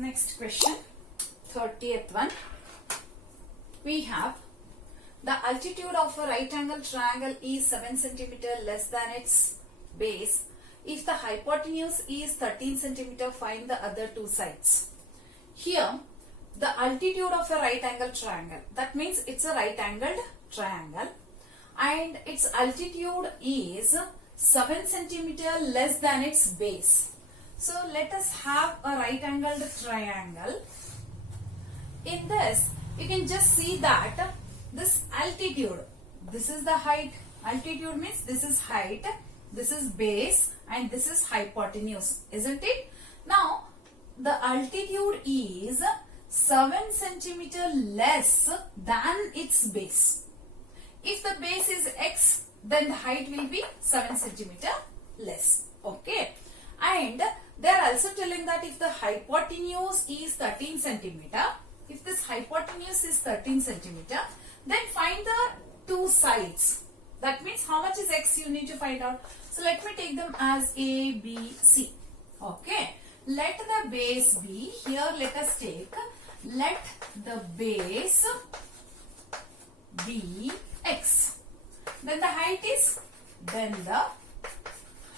Next question, 30th one. We have the altitude of a right angle triangle is 7 cm less than its base. If the hypotenuse is 13 cm, find the other two sides. Here, the altitude of a right angle triangle, that means it's a right angled triangle, and its altitude is 7 cm less than its base. So let us have a right angled triangle. In this, you can just see that this altitude, this is the height. Altitude means this is height, this is base, and this is hypotenuse, isn't it? Now, the altitude is 7 cm less than its base. If the base is x, then the height will be 7 cm less. Okay. And they are also telling that if the hypotenuse is 13 cm, if this hypotenuse is 13 cm, then find the two sides. That means how much is x you need to find out. So let me take them as A, B, C. Okay. Let the base be, here let us take, let the base be x. Then the height is,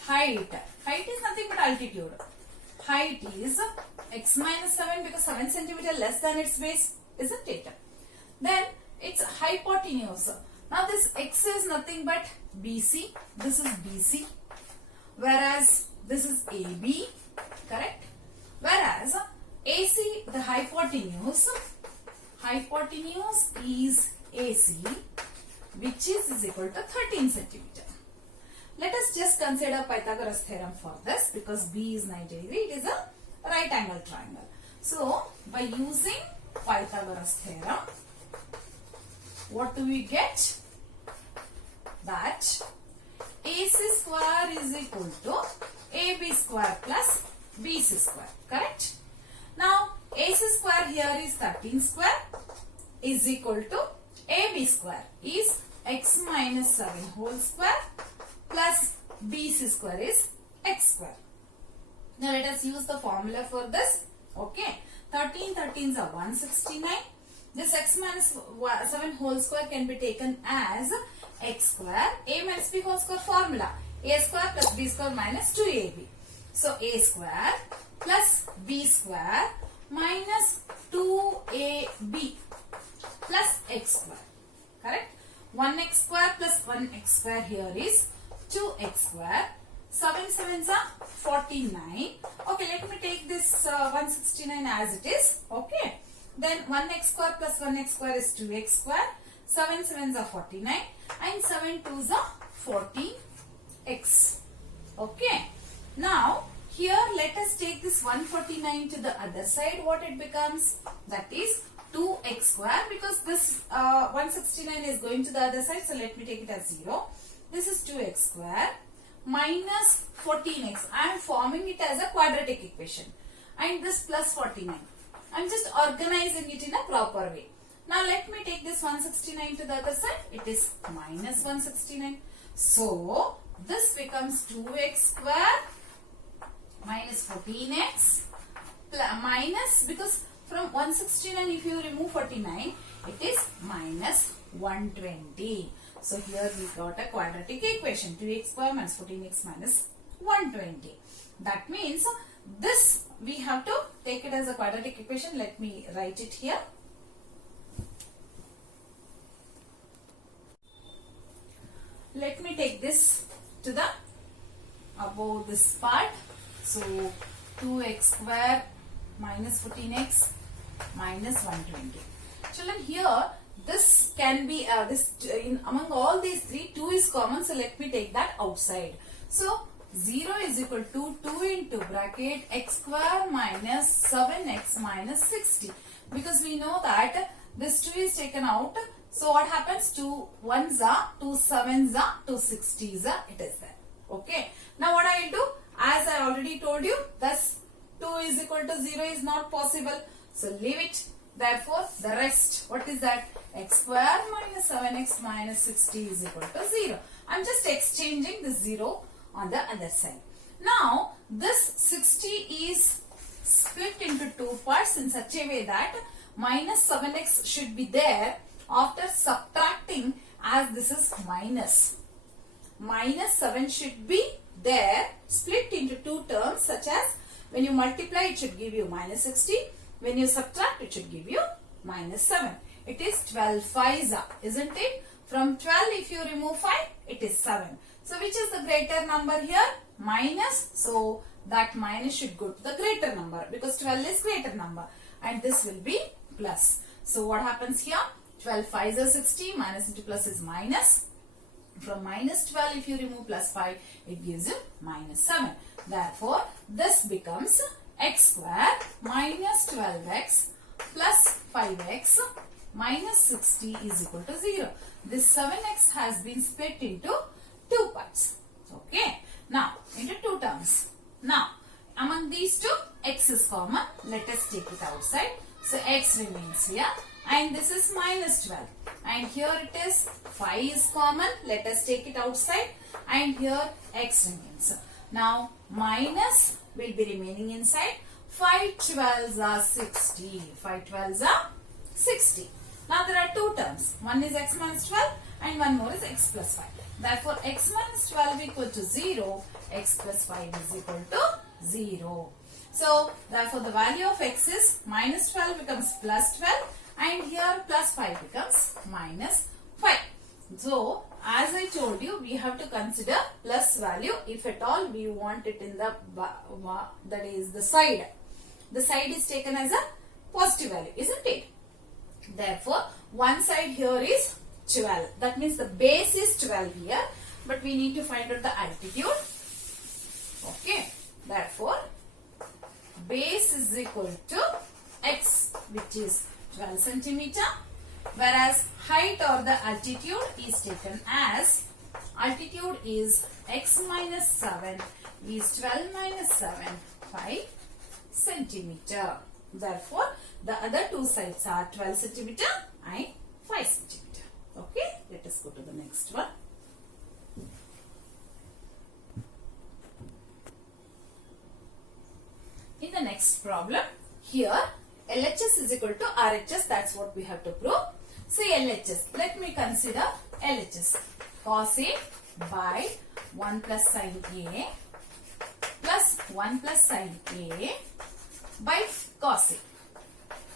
height is nothing but altitude. Height is x minus 7 because 7 cm less than its base, isn't it? Then its hypotenuse. Now this x is nothing but BC. This is BC. Whereas this is AB. Correct? Whereas AC, the hypotenuse is AC, which is equal to 13 cm. Let us just consider Pythagoras theorem for this, because B is 90 degree, it is a right angle triangle. So, by using Pythagoras theorem, what do we get? That AC square is equal to AB square plus BC square. Correct? Now, AC square here is 13 square is equal to AB square is x minus 7 whole square plus BC square is x square. Now let us use the formula for this. Okay. 13 13s are 169. This x minus 7 whole square can be taken as x square. A minus b whole square formula. A square plus b square minus 2ab. So a square plus b square minus 2ab plus x square. Correct? 1x square plus 1x square here is 2x square. 7 7s are 49. Okay, let me take this 169 as it is. Okay. Then 1x square plus 1x square is 2x square. 7 7s are 49. And 7 2s are 40x. Okay. Now, here let us take this 149 to the other side. What it becomes? That is 2x square, because this 169 is going to the other side. So, let me take it as 0. This is 2x square minus 14x. I am forming it as a quadratic equation. And this plus 49. I am just organizing it in a proper way. Now, let me take this 169 to the other side. It is minus 169. So, this becomes 2x square minus 14x minus, because from 169 if you remove 49, it is minus 120. So here we got a quadratic equation, 2x square minus 14x minus 120. That means this we have to take it as a quadratic equation. Let me write it here. Let me take this to the above this part. So 2x square minus 14x minus 120. Children, here this can be among all these three, 2 is common. So let me take that outside. So 0 is equal to 2 into bracket x square minus 7x minus 60. Because we know that this 2 is taken out. So what happens? 2 1s are, 2 7s are, 2 60s are, it is there. Okay. Now what I will do? As I already told you, thus 2 is equal to 0 is not possible. So leave it. Therefore, the rest, what is that? X square minus 7x minus 60 is equal to 0. I am just exchanging the 0 on the other side. Now, this 60 is split into two parts in such a way that minus 7x should be there after subtracting, as this is minus. Minus 7 should be there, split into two terms, such as when you multiply it should give you minus 60, when you subtract it should give you minus 7. It is 12 5s, isn't it? From 12 if you remove 5, it is 7. So which is the greater number here? Minus. So that minus should go to the greater number because 12 is greater number and this will be plus. So what happens here? 12 5s are 60, minus into plus is minus. From minus 12 if you remove plus 5, it gives you minus 7. Therefore, this becomes x square minus 12x plus 5x minus 60 is equal to 0. This 7x has been split into two parts. Okay. Now, into two terms. Now, among these two, x is common. Let us take it outside. So, x remains here. And this is minus 12. And here it is 5 is common. Let us take it outside. And here x remains. Now, minus will be remaining inside. 5 12s are 60. 5 12s are 60. Now, there are two terms. One is x minus 12 and one more is x plus 5. Therefore, x minus 12 equal to 0. X plus 5 is equal to 0. So, therefore, the value of x is minus 12 becomes plus 12. And here plus 5 becomes minus 5. So, as I told you, we have to consider plus value if at all we want it in the, that is the side. The side is taken as a positive value, isn't it? Therefore, one side here is 12. That means the base is 12 here. But we need to find out the altitude. Okay. Therefore, base is equal to x, which is 12 centimeter, whereas height or the altitude is taken as altitude is x minus 7 is 12 minus 7, 5 centimeter. Therefore, the other two sides are 12 centimeter and 5 centimeter. Okay, let us go to the next one. In the next problem, here LHS is equal to RHS, that's what we have to prove. See LHS, let me consider LHS. Cos A by 1 plus sin A plus 1 plus sin A by cos A.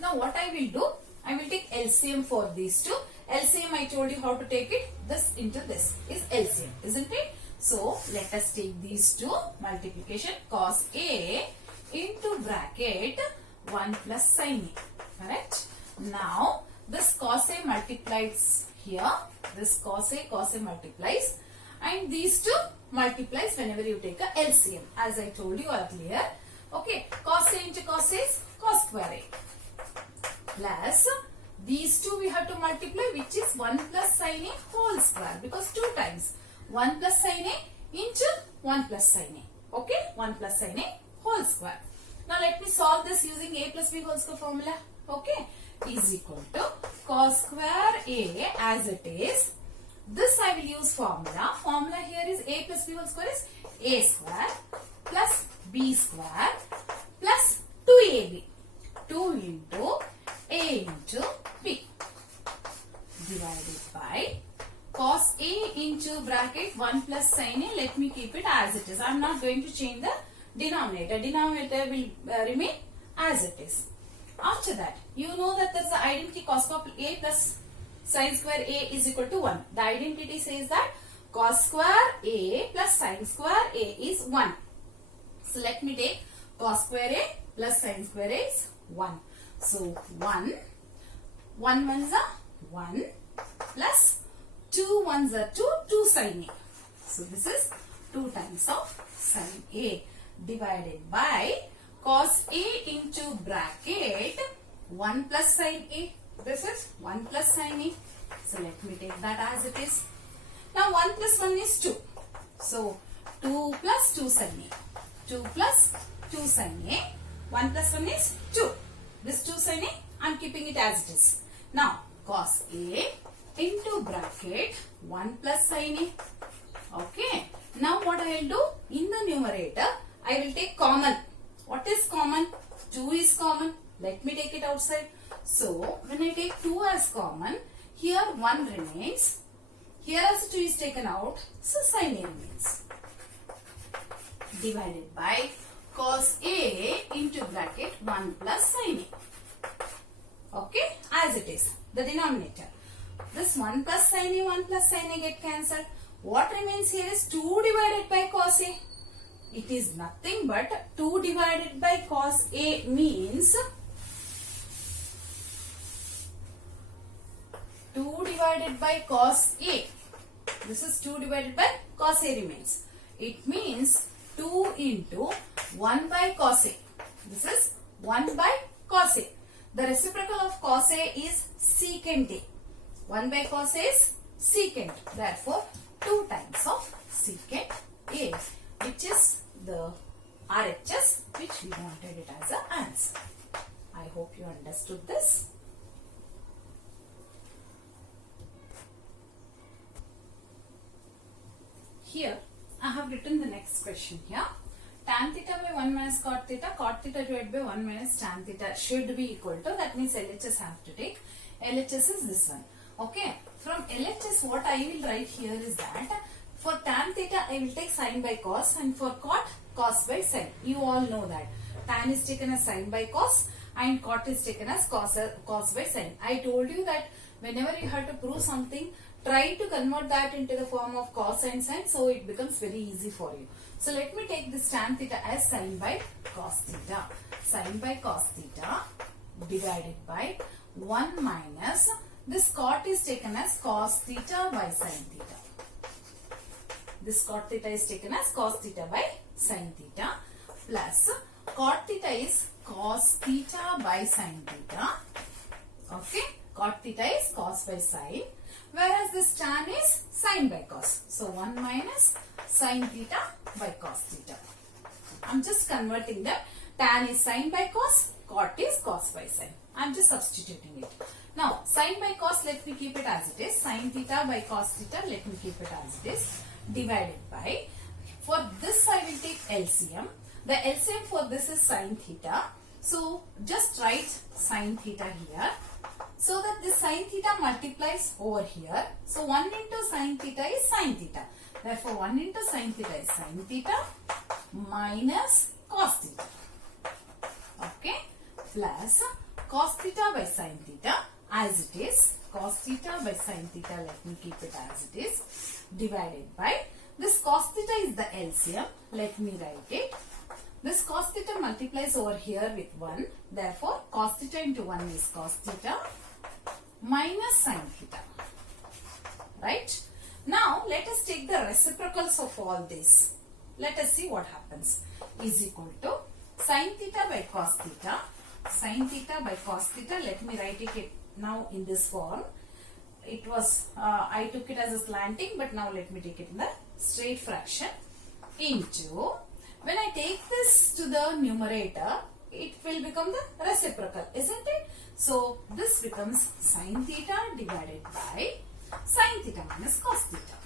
Now what I will do, I will take LCM for these two. LCM I told you how to take it, this into this is LCM, isn't it? So let us take these two multiplication, cos A into bracket 1 plus sin A, correct? Now, this cos A multiplies here, this cos A multiplies, and these two multiplies whenever you take a LCM, as I told you earlier. Okay, cos A into cos A is cos square A, plus these two we have to multiply, which is 1 plus sin A whole square, because 2 times 1 plus sin A into 1 plus sin A. Okay, 1 plus sin A whole square. Now let me solve this using a plus b whole square formula. Okay, is equal to cos square A as it is. This I will use formula. Formula here is a plus b whole square is a square plus b square plus 2ab. 2 into a into b divided by cos A into bracket 1 plus sin A. Let me keep it as it is. I am not going to change the denominator. Denominator will remain as it is. After that, you know that there is the identity cos square A plus sin square A is equal to 1. The identity says that cos square A plus sin square A is 1. So let me take cos square A plus sin square A is 1. So 1 ones are 1 plus 2 ones are 2 sin A. So this is 2 times of sin A divided by cos A into bracket 1 plus sin A. This is 1 plus sin A. So let me take that as it is. Now 1 plus 1 is 2. So 2 plus 2 sin A. 2 plus 2 sin A. 1 plus 1 is 2. This 2 sin A, I am keeping it as it is. Now cos A into bracket 1 plus sin A. Okay. Now what I will do? In the numerator, I will take common. What is common? 2 is common. Let me take it outside. So when I take 2 as common, here 1 remains. Here also 2 is taken out. So sin A remains. Divided by cos A into bracket 1 plus sin A. Okay, as it is, the denominator. This 1 plus sin A, 1 plus sin A get cancelled. What remains here is 2 divided by cos A. It is nothing but 2 divided by cos A means 2 divided by cos A. This is 2 divided by cos A remains. It means 2 into 1 by cos A. This is 1 by cos A. The reciprocal of cos A is secant A. 1 by cos A is secant. Therefore, 2 times of secant A, which is the RHS which we wanted it as an answer. I hope you understood this. Here, I have written the next question here. Tan theta by 1 minus cot theta divided by 1 minus tan theta should be equal to, that means LHS have to take. LHS is this one. Okay, from LHS what I will write here is that for tan theta I will take sin by cos, and for cot, cos by sin. You all know that. Tan is taken as sin by cos and cot is taken as cos by sin. I told you that whenever you have to prove something, try to convert that into the form of cos and sin, so it becomes very easy for you. So let me take this tan theta as sin by cos theta. Sin by cos theta divided by 1 minus, this cot is taken as cos theta by sin theta. This cot theta is taken as cos theta by sin theta, plus cot theta is cos theta by sin theta. Okay, cot theta is cos by sin, whereas this tan is sin by cos. So 1 minus sin theta by cos theta. I'm just converting them. Tan is sin by cos, cot is cos by sin. I'm just substituting it. Now, sin by cos, let me keep it as it is. Sin theta by cos theta, let me keep it as it is. Divided by, for this I will take LCM. The LCM for this is sin theta. So, just write sin theta here. So that this sin theta multiplies over here. So 1 into sin theta is sin theta. Therefore 1 into sin theta is sin theta minus cos theta. Okay. Plus cos theta by sin theta as it is. Cos theta by sin theta, let me keep it as it is. Divided by, this cos theta is the LCM. Let me write it. This cos theta multiplies over here with 1. Therefore cos theta into 1 is cos theta minus sin theta. Right? Now let us take the reciprocals of all this. Let us see what happens. Is equal to sin theta by cos theta. Sin theta by cos theta. Let me write it now in this form. It was, I took it as a slanting, but now let me take it in the straight fraction. Into, when I take this to the numerator, it will become the reciprocal, isn't it? So this becomes sin theta divided by sin theta minus cos theta.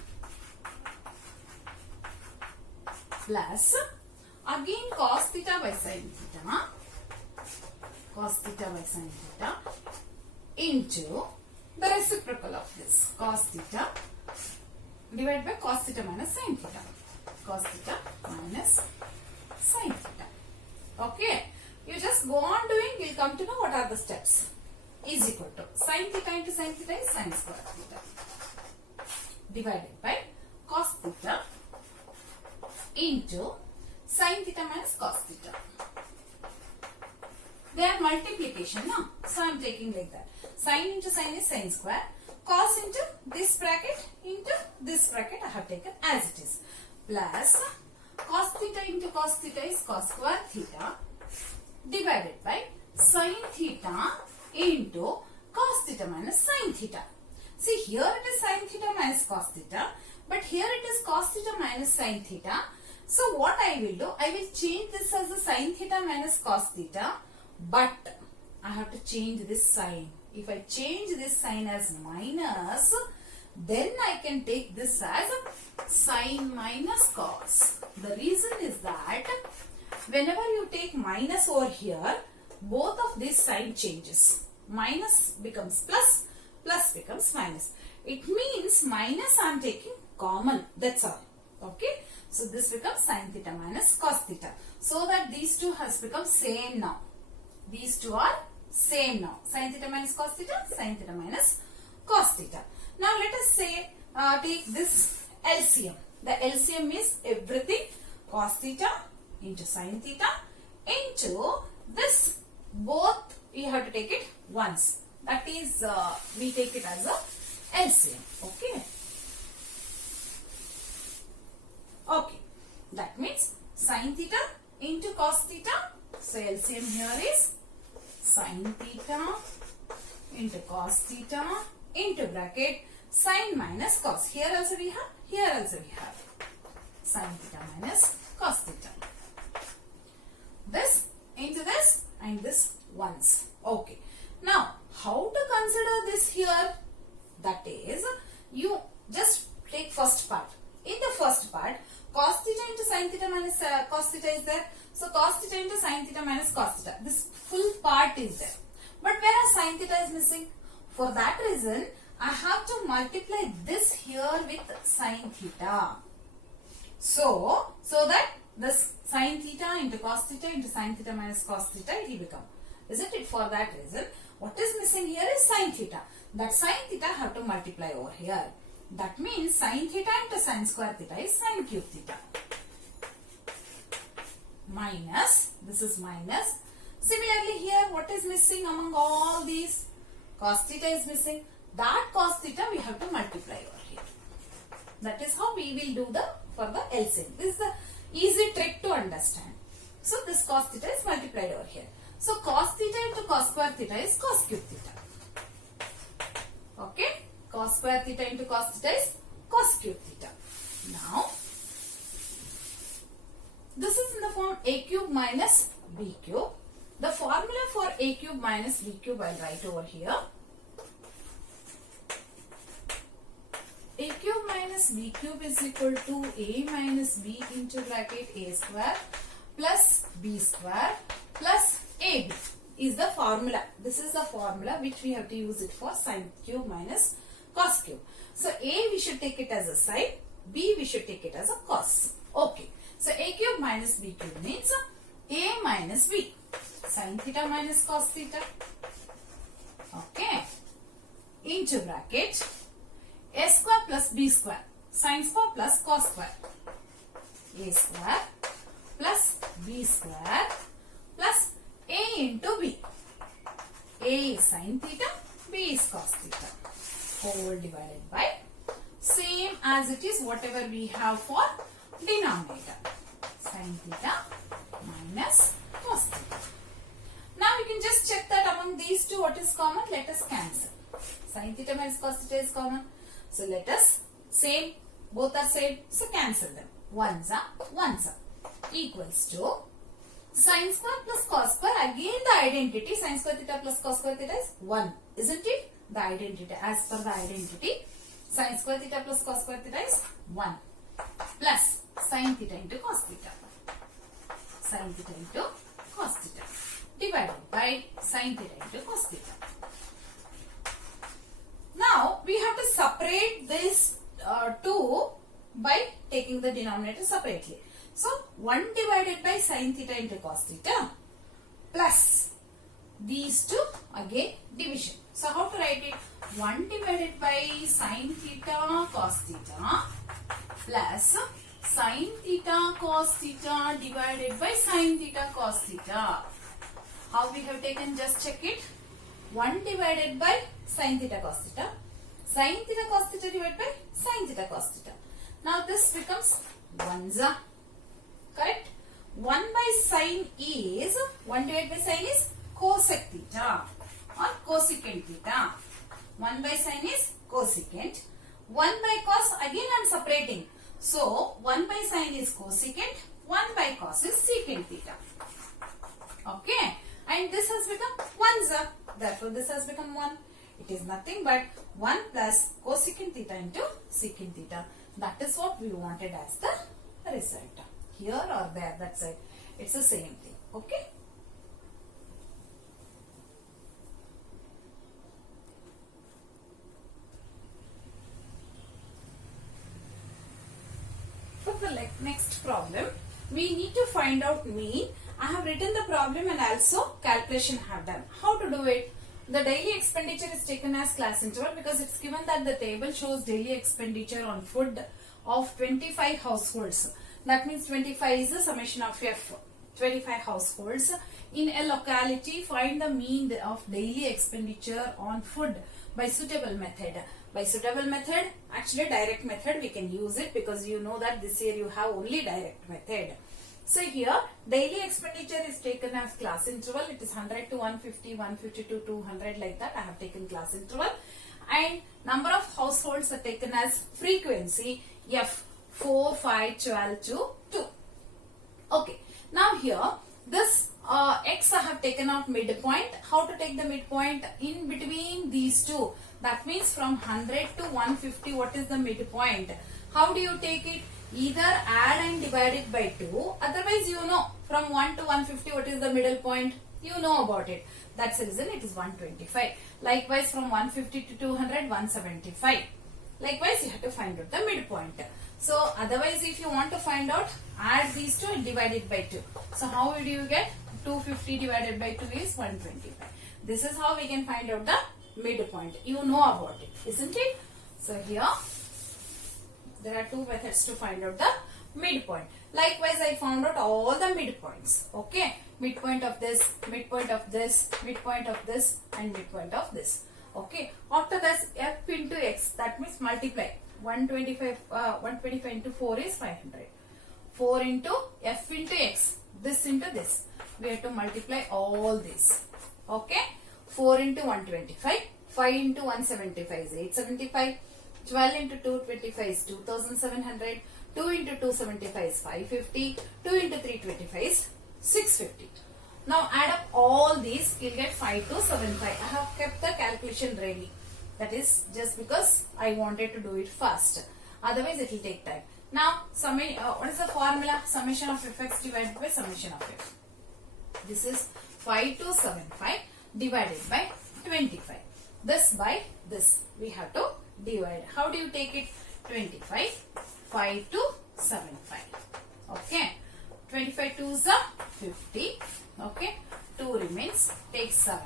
Plus, again cos theta by sin theta. Cos theta by sin theta into the reciprocal of this, cos theta divided by cos theta minus sin theta. Cos theta minus sin theta. Okay. You just go on doing, we'll come to know what are the steps. Is equal to sin theta into sin theta is sin square theta. Divided by cos theta into sin theta minus cos theta. They are multiplication now. So I am taking like that. Sin into sin is sin square. Cos into this bracket into this bracket I have taken as it is. Plus cos theta into cos theta is cos square theta. Divided by sin theta into cos theta minus sin theta. See, here it is sin theta minus cos theta, but here it is cos theta minus sin theta. So what I will do, I will change this as a sin theta minus cos theta, but I have to change this sign. If I change this sign as minus, then I can take this as sin minus cos. The reason is that whenever you take minus over here, both of these sign changes. Minus becomes plus, plus becomes minus. It means minus I am taking common, that's all. Okay, so this becomes sin theta minus cos theta. So that these two has become same now. These two are same now. Sin theta minus cos theta, sin theta minus cos theta. Now let us say, take this LCM. The LCM is everything cos theta into sin theta into this, both we have to take it once. That is, we take it as a LCM. Okay. Okay. That means sin theta into cos theta. So LCM here is sin theta into cos theta into bracket sin minus cos. Here also we have, here also we have sin theta minus cos theta. This into this and this once. Okay. Now, how to consider this here? That is, you just take first part. In the first part, cos theta into sin theta minus cos theta is there. So, cos theta into sin theta minus cos theta. This full part is there. But whereas sin theta is missing, for that reason, I have to multiply this here with sin theta. So that this sin theta into cos theta into sin theta minus cos theta it will become. Isn't it? For that reason, what is missing here is sin theta. That sin theta have to multiply over here. That means sin theta into sin square theta is sin cube theta. Minus, this is minus. Similarly here, what is missing among all these? Cos theta is missing. That cos theta we have to multiply over here. That is how we will do for the LCM. This is the easy trick to understand. So this cos theta is multiplied over here. So cos theta into cos square theta is cos cube theta. Okay. Cos square theta into cos theta is cos cube theta. Now, this is in the form a cube minus b cube. The formula for a cube minus b cube I will write over here. A cube minus b cube is equal to a minus b into bracket a square plus b square plus ab is the formula. This is the formula which we have to use it for sin cube minus cos cube. So a we should take it as a sin, b we should take it as a cos. Okay. So a cube minus b cube means a minus b, sin theta minus cos theta. Okay. Into bracket a square plus b square, sin square plus cos square. A square plus b square plus a into b. A is sin theta, b is cos theta. Whole divided by same as it is whatever we have for denominator. Sin theta minus cos theta. Now you can just check that among these two what is common. Let us cancel. Sin theta minus cos theta is common. So let us same, both are same. So cancel them. Ones are equals to sin square plus cos square. Again the identity sin square theta plus cos square theta is 1. Isn't it? The identity, as per the identity, sin square theta plus cos square theta is 1 plus sin theta into cos theta. Sin theta into cos theta divided by sin theta into cos theta. Now we have to separate this 2 by taking the denominator separately. So 1 divided by sin theta into cos theta plus these two again division. So how to write it? 1 divided by sin theta cos theta plus sin theta cos theta divided by sin theta cos theta. How we have taken? Just check it. 1 divided by sin theta cos theta. Sin theta cos theta divided by sin theta cos theta. Now this becomes 1s. Correct? 1 by sin is, 1 divided by sin is cosec theta or cosecant theta. 1 by sin is cosecant. 1 by cos, again I am separating. So 1 by sin is cosecant, 1 by cos is secant theta. Okay. And this has become 1s. Therefore this has become 1. It is nothing but 1 plus cosecant theta into secant theta. That is what we wanted as the result. Here or there, that's it. It's the same thing. Okay. like next problem, we need to find out mean. I have written the problem and also calculation have done. How to do it? The daily expenditure is taken as class interval because it's given that the table shows daily expenditure on food of 25 households. That means 25 is the summation of F. 25 households in a locality. Find the mean of daily expenditure on food by suitable method. By suitable method, actually direct method we can use it because you know that this year you have only direct method. So here daily expenditure is taken as class interval. It is 100 to 150, 150 to 200 like that. I have taken class interval. And number of households are taken as frequency F 4, 5, 12 to 2. Okay. Now here this X I have taken out midpoint. How to take the midpoint? In between these two. That means from 100 to 150 what is the midpoint? How do you take it? Either add and divide it by 2. Otherwise you know from 1 to 150 what is the middle point? You know about it. That's the reason it is 125. Likewise from 150 to 200 175. Likewise you have to find out the midpoint. So otherwise if you want to find out, add these two and divide it by 2. So how would you get? 250 divided by 2 is 125. This is how we can find out the midpoint. You know about it, isn't it? So here there are two methods to find out the midpoint. Likewise I found out all the midpoints. Okay, midpoint of this, midpoint of this, midpoint of this and midpoint of this. Okay, after that F into X, that means multiply. 125 into 4 is 500. 4 into F into X, this into this. We have to multiply all this. Okay, 4 into 125, 5 into 175 is 875. 12 into 225 is 2700. 2 into 275 is 550. 2 into 325 is 650. Now add up all these, you'll get 5275. I have kept the calculation ready. That is just because I wanted to do it fast. Otherwise it will take time. Now what is the formula? Summation of Fx divided by summation of F. This is 5275 divided by 25. This by this we have to divide. How do you take it? 25, 5275. Okay. 25 2s are 50. Okay. 2 remains. Take 7.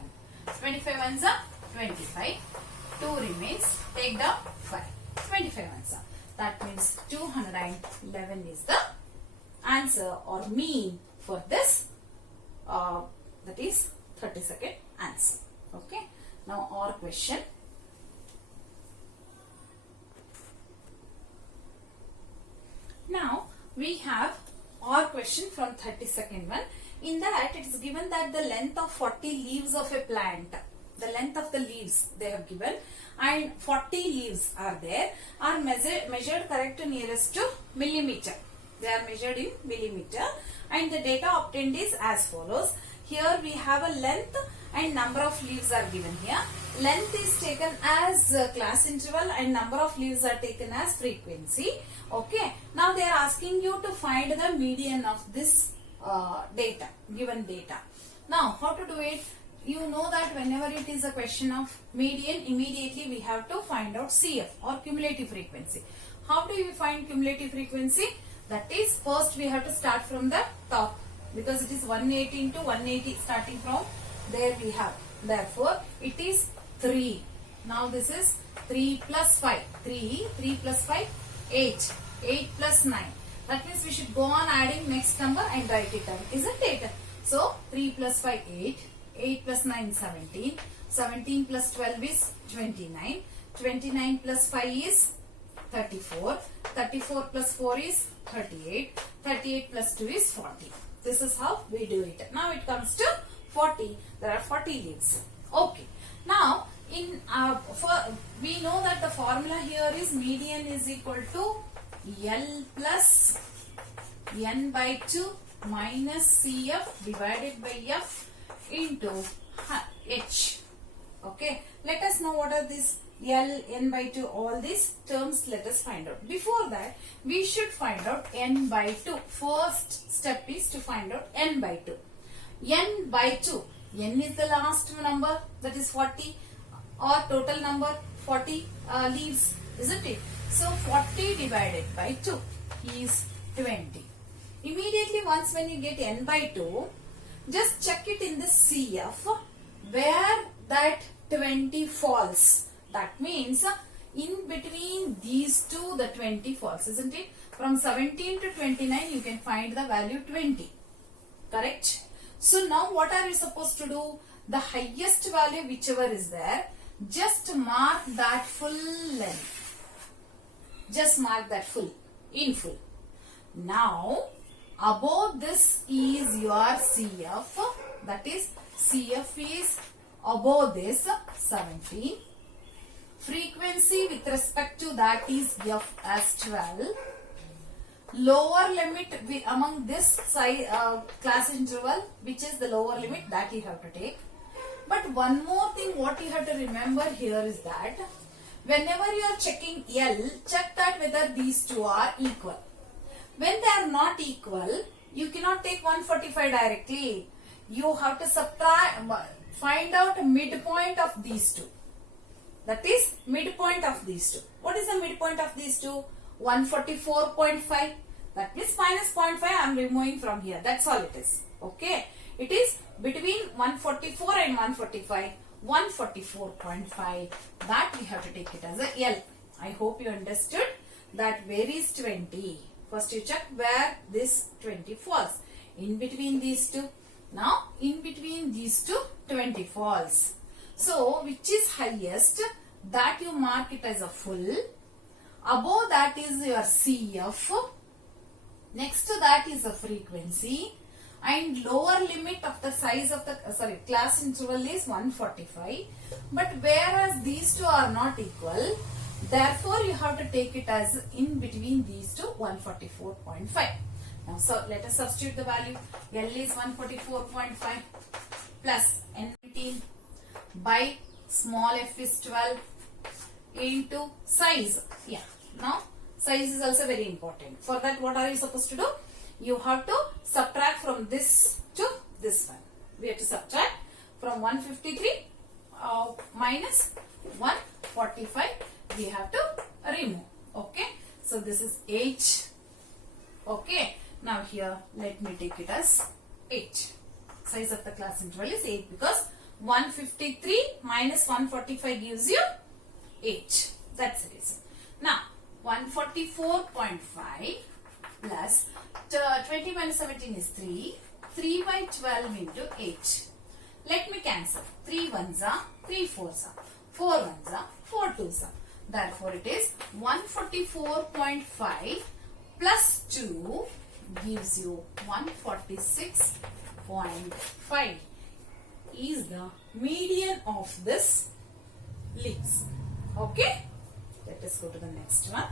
25 1s are 25. 2 remains. Take the 5. 25 1s are. That means 211 is the answer or mean for this. That is 32nd answer. Okay. Now our question. Now we have our question from 32nd one. In that it is given that the length of 40 leaves of a plant, the length of the leaves they have given and 40 leaves are there, are measured correct to nearest to millimeter. They are measured in millimeter and the data obtained is as follows. Here we have a length and number of leaves are given here. Length is taken as class interval and number of leaves are taken as frequency. Okay. Now they are asking you to find the median of this data, given data. Now how to do it? You know that whenever it is a question of median, immediately we have to find out CF or cumulative frequency. How do you find cumulative frequency? That is, first we have to start from the top because it is 180 into 180 starting from there we have. Therefore, it is 3. Now this is 3 plus 5. 3 plus 5, 8. 8 plus 9. That means we should go on adding next number and write it down, isn't it? So 3 plus 5, 8. 8 plus 9, 17. 17 plus 12 is 29. 29 plus 5 is 34. 34 plus 4 is 38. 38 plus 2 is 40. This is how we do it. Now it comes to 40. There are 40 leaves. Okay. Now we know that the formula here is median is equal to L plus N by 2 minus CF divided by F into H. Okay. Let us know what are these L, N by 2, all these terms let us find out. Before that, we should find out N by 2. First step is to find out N by 2. N by 2. N is the last number, that is 40, or total number 40 leaves, isn't it? So 40 divided by 2 is 20. Immediately once when you get n by 2, just check it in the CF where that 20 falls. That means in between these two the 20 falls, isn't it? From 17 to 29 you can find the value 20. Correct? So now what are you supposed to do? The highest value whichever is there, just mark that full length. Just mark that full, in full. Now above this is your CF, that is CF is above this 17. Frequency with respect to that is F as 12. Lower limit among this size, class interval, which is the lower limit, that you have to take. But one more thing what you have to remember here is that whenever you are checking L, check that whether these two are equal. When they are not equal, you cannot take 145 directly. You have to subtract, find out a midpoint of these two. That is midpoint of these two. What is the midpoint of these two? 144.5. That means minus 0.5 I am removing from here. That's all it is. Okay. It is between 144 and 145. 144.5. That we have to take it as a L. I hope you understood that where is 20. First you check where this 20 falls. In between these two. Now in between these two 20 falls. So which is highest, that you mark it as a full. Above that is your CF. Next to that is the frequency. And lower limit of the size of the class interval is 145. But whereas these two are not equal, therefore you have to take it as in between these two 144.5. Now so let us substitute the value. L is 144.5 plus N19 by small f is 12 into size. Yeah. Now size is also very important. For that what are you supposed to do? You have to subtract from this to this one. We have to subtract from 153 minus 145. We have to remove. Okay. So this is H. Okay. Now here let me take it as H. Size of the class interval is 8 because 153 minus 145 gives you H. That's the reason. Now 144.5 plus 20 minus 17 is 3. 3 by 12 into 8. Let me cancel. 3 ones are 3 fours are 4 ones are 4 twos are. Therefore it is 144.5 plus 2 gives you 146.5 is the median of this Lhs. Okay. Let us go to the next one.